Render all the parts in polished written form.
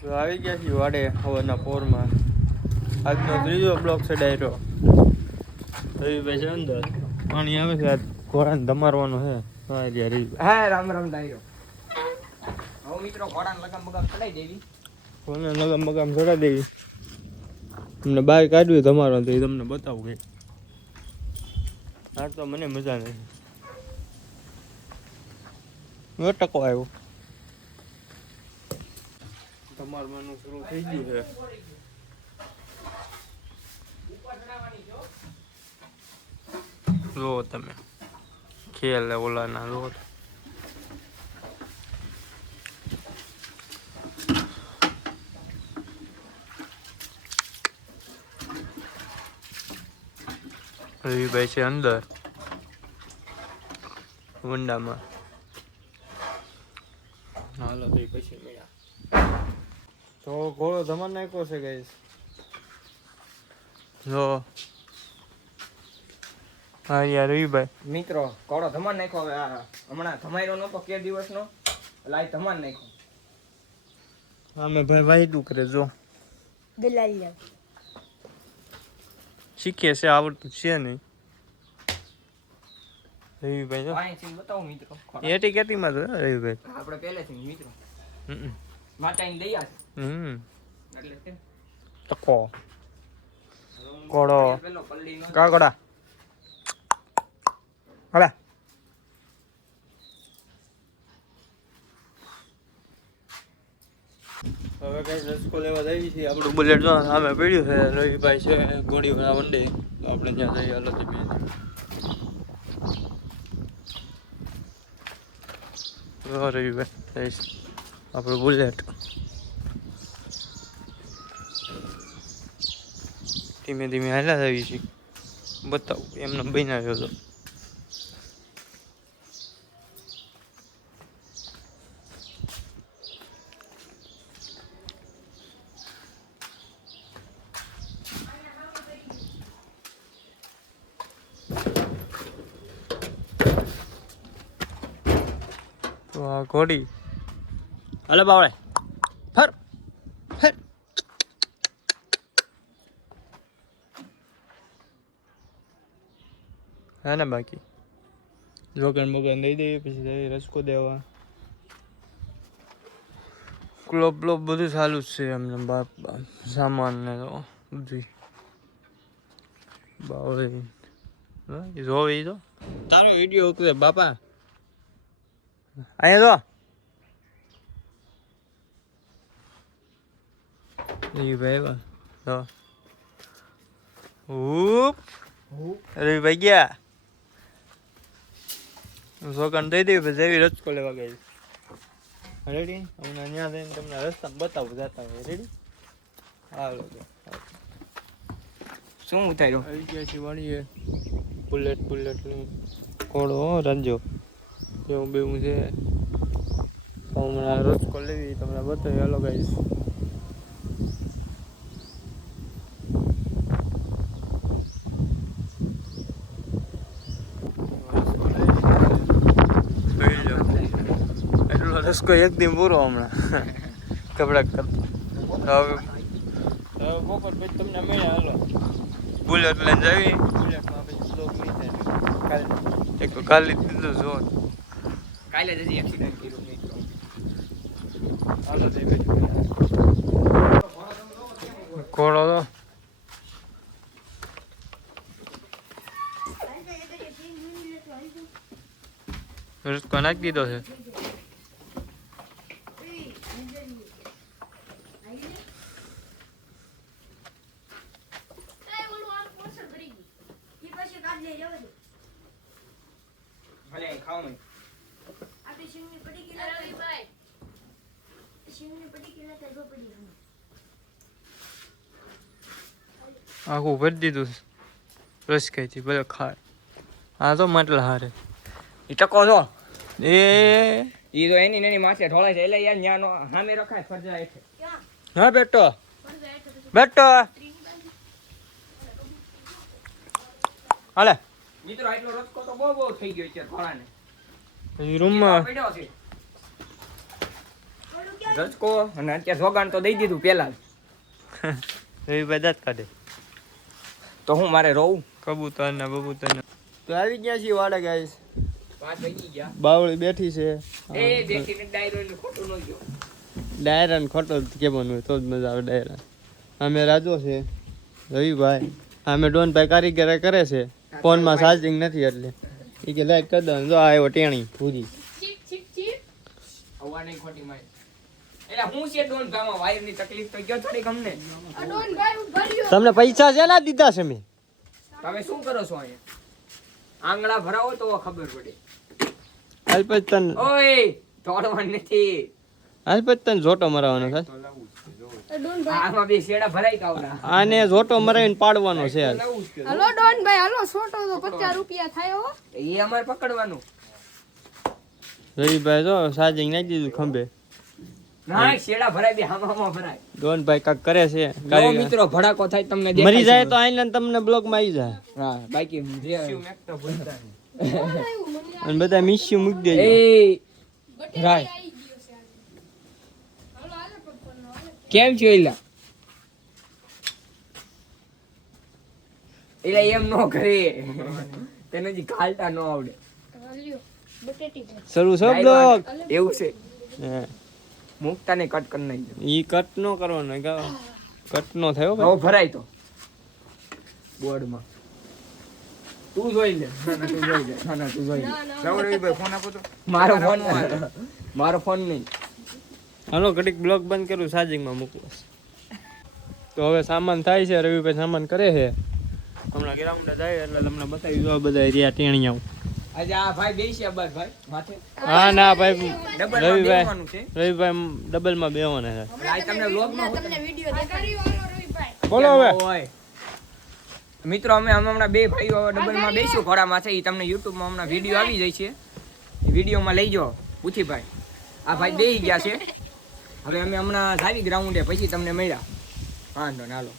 તો આવી ગયા છીએ વાડે હવાના પોરમાં. આજનો ત્રીજો બ્લોક છે ડાયરો. રવિભાઈ છે અંદર. પાણી આવે છે આજ ઘોડાને ધમારવાનું છે. હા રામ રામ ડાયરો. હવે મિત્રો ઘોડાને લગામ બગામ ચડાઈ દેવી. ઘોડાને લગામ બગામ ચડાઈ દેવી. તમને બહાર કાઢવી ધમારવાનું તો એ તમને બતાવું કે હા તો મને મજા નથી. ટકો આવ્યો. ધમારવાનું શરૂ થઈ ગયું છે. લો તમે ખેલ ઓલાના લો. રવિભાઈ છે અંદર વંડામાં. હાલો તો પછી મળ્યા. તો ઘોડો ધમાર નાખ્યો છે ગાઈસ. જો હા યાર રવિભાઈ મિત્રો ઘોડો ધમાર નાખ્યો. હવે હમણાં ધમાર્યો નતો કે દિવસનો લાઈ ધમાર નાખ્યો. અમે ભાઈ વાયદું કરે જો દલાલિયા શીખે છે આવડતું છે નહીં. રવિભાઈ જો અહીંથી બતાવો મિત્રો. એટી કેટીમાં છે રવિભાઈ. આપણે પહેલેથી મિત્રો માટાઈને દઈ આશે એટલે કે ટકો કોડો પેલો પલ્લીનો કાકડા અલા હવે કઈ રસકો લેવા જઈએ છીએ. આપણું બુલેટ જો સામે પડ્યું છે. રવિભાઈ છે ઘોડી વાળા વંડે આપણે ત્યાં જઈએ. હાલો તો બે રવિભાઈ જઈશ આપણું બુલેટ. ધીમે ધીમે હાલ્યા આવી છીએ. બતાવું એમને બનાવ્યો હતો. તો આ ઘોડી હાલે બાવળે ફર ફર. હા ને બાકી જોગન બોગન દઈ દઈએ પછી જઈએ રસકો દેવા. ક્લોબ બ્લોબ બધું ચાલુ જ છે એમને બાપ સામાન ને તો બધું બાવળે જોવે તો તારો વિડીયો ઉતરે બાપા અહીંયા તો ભાઈ તો રવિભાઈ ગયા સોગન દઈ દઈ પછી એવી રસકો લેવા ગઈ. રેડી હમણાં ત્યાં જઈને તમને રસ્તા બતાવું જતા હોય. રેડી હાલો શું ઉતાર્યું આવી ગયા છીએ વાળીએ. બુલેટ બુલેટ ઘોડો રાંજો એવું બેવું છે. હમણાં રસકો લેવી તમને બતાવી. હાલો ગાઈસ એટલો રસકો એકદમ પૂરો હમણાં કપડા કરતા. હવે બપોર પછી તમને મળ્યા. હાલો બુલેટ લઈને જાવી. બુલેટમાં પછી બ્લોક નહીં થાય. એક કાલે દીધું જો કાલે જ એક્સિડન્ટ કર્યું મિત્રો. હાલો તે ઘોડો તો રસકો નાખી દીધો છે. ભલે ખાવ નહીં આખું ભરી દીધું રસ ખાઈથી ભલે ખાય. હા તો માટલા હારે ઈ ટકો છો એ ઈ તો એની નાની માથે ઢોળાય છે એટલે યાર ન્યાનો સામે રખાય ફરજા છે. હા બેટો બેટો હાલે મિત્રો આટલો રસકો તો બહુ થઈ ગયો છે ઘોડાને. રૂમમાં પડ્યો છે રચકો અને અત્યારે જોગાણ તો દઈ દીધું પેલા રવિભાઈ દાંત કાઢે તો હું મારે રોવું કબૂતર ને બબૂતર ને તો આવી ગયા છીએ વાડે ગાઈસ 5 વાગી ગયા બાવળી બેઠી છે એ દેખીને ડાયરો એટલે ખોટું ન ગયો ડાયરા ને ખોટો કેવાનું હોય તો જ મજા આવે ડાયરા અમે રાજો છે રવિભાઈ અમે ડોનભાઈ કારીગર કરે છે ફોનમાં ચાર્જિંગ નથી એટલે એ કે લાઈટ કરી દો જો આવ્યો ટેણી પૂરી હવા નહીં ખોટી મારી એટલે હું છે ડોન ગામમાં વાયરની તકલીફ તો ગયો થોડી ગમને તમને પૈસા શેના દીધા છે મેં તમે શું કરો છો અહીંયા આંગળા ભરાવો તો ખબર પડે અલ્પતન ઓય તોડવાનું નથી અલ્પતન જોટો મરાવવાનો છે આમાં બે શેડા ભરાઈ કાવડા આને જોટો મરાવીને પાડવાનો છે હાલ. હલો ડોન ભાઈ હલો છોટો તો 50 રૂપિયા થાય હો એ અમારે પકડવાનું રવિભાઈ જો ચાર્જિંગ નાખી દીધું ખંભે ના શેડા ભરાય બે હામાં ભરાય ડોનભાઈ કાક કરે છે જો કારીગર. મિત્રો ભડાકો થાય તમને મરી જાય તો આઈને તમને બ્લોક માં આવી જાય હા બાકી જે અને બધા મિસ્યુ મૂકી દેજો એ રાય કેમ છો એલા એમ નો કરે તેને જી ખાલતા નો આવડે શરૂ છે બ્લોક એવું છે હે મુકતા ને કટ કરી નાખજો ઈ કટ નો કરવાનો કટ નો થયો હવે ભરાય તો બોર્ડમાં તું જોઈ લે તું જોઈ લે તું જોઈ લે ફોન આપો તો મારો ફોન નહીં હાલો ઘડીક બ્લોક બંધ કરું ચાર્જિંગ માં મૂકવું તો હવે સામાન થાય છે રવિભાઈ સામાન કરે છે હમણાં ગ્રાઉન્ડ જાય એટલે તમને બતાવી દો બધા એરિયા ટેણિયા આજે આ ભાઈ બેસી બસ ભાઈ માથે હા ના ભાઈ ડબલ રવિભાઈ છે રવિભાઈ ડબલ માં બેવાના છે આ તમને વ્લોગ માં તમને વિડિયો દેખાડ્યો રવિભાઈ બોલો હવે ઓય મિત્રો અમે હમણાં બે ભાઈઓ ડબલ માં બેસ્યું ઘોડામાં છે એ તમને YouTube માં હમણાં વિડિયો આવી જાય છે એ વિડિયો માં લઈ જાઓ પૂછીભાઈ આ ભાઈ બેહી ગયા છે હવે અમે હમણાં જાવી ગ્રાઉન્ડે પછી તમને મળ્યા વાંધો ના હાલો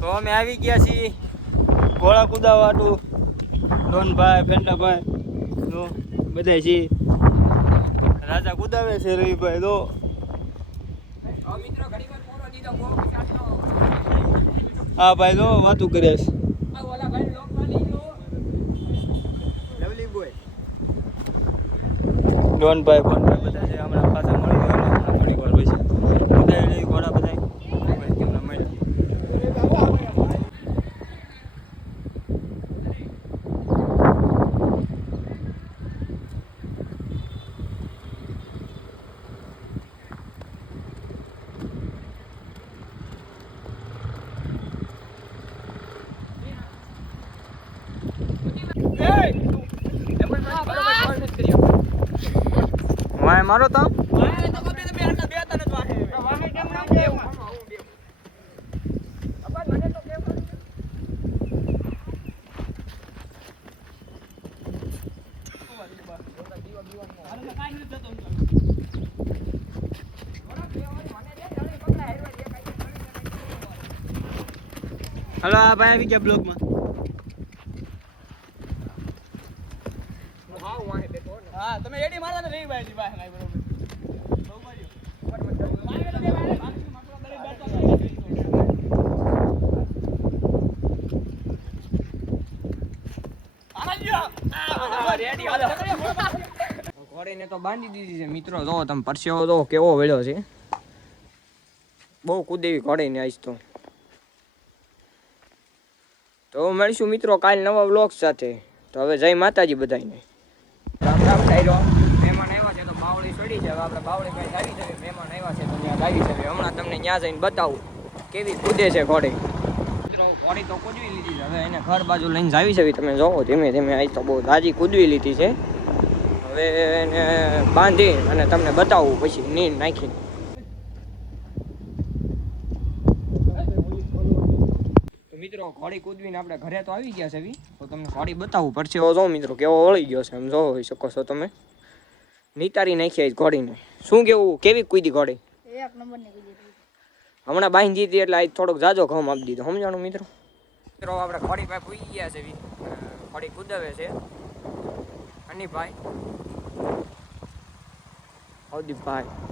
તો અમે આવી ગયા છીએ ઘોડા કુદાવાટું ડોનભાઈ પેન્ટાભાઈ તો બધા છીએ રાજા કુદાવે છે રવિભાઈ તો મિત્રો ઘડી વાર પોરો દીધો બહુ ચાટનો હા ભાઈ તો વાતું કરે છે આ ઓલા ભાઈ લોક માં લીધો લવલી બોય ડોનભાઈ બધા છે હમણાં પાછા મળી ગયો થોડીક વાર પછી કુદાવી લઈ ઘોડા બધા હમણાં મળ્યા વાય મારો તો હલો આ ભાઈ આવી ગયા બ્લોગમાં હા તમે એડી મારવા ને રહી ભાઈ ભાઈ બરોબર ઘોડીને તો બાંધી દીધી છે મિત્રો જો તમે પરસેવો તો કેવો વેળ્યો છે બહુ કુદેવી ઘોડીને આજ તો મળીશું મિત્રો કાલ નવા વ્લોગ સાથે તો હવે જય માતાજી બધાને રામ રામ ડાયરો મહેમાન આવ્યા છે તો બાવળી છોડી છે હવે આપણે બાવળી ભાઈ આવી છે મહેમાન આવ્યા છે તો ત્યાં આવી છે હમણાં તમને ત્યાં જઈને બતાવું કેવી કૂદે છે ઘોડી મિત્રો ઘોડી તો કૂદવી લીધી છે હવે એને ઘર બાજુ લઈને જાવી છે તમે જોવો ધીમે ધીમે આજ તો બહુ તાજી કૂદવી લીધી છે હવે એને બાંધી અને તમને બતાવું પછી નીંદ નાખીને મિત્રો ઘોડી કૂદવીને આપણે ઘરે તો આવી ગયા છે તો તમને ઘોડી બતાવવું પડશે જો મિત્રો કેવો વળી ગયો છે એમ જો હોઈ શકો છો તમે નિતારી નાખી ઘોડીને શું કેવું કેવી કૂદી ઘોડી એક નંબર ની કીધી હમણાં બાંધી હતી એટલે આજ થોડોક જાજો ઘઉં આપી દીધો, સમજાણું મિત્રો. મિત્રો આપણે ખોડી ભાઈ પૂઈ ગયા છે, ખોડી કુદાવે છે અનિભાઈ, અવદીપભાઈ.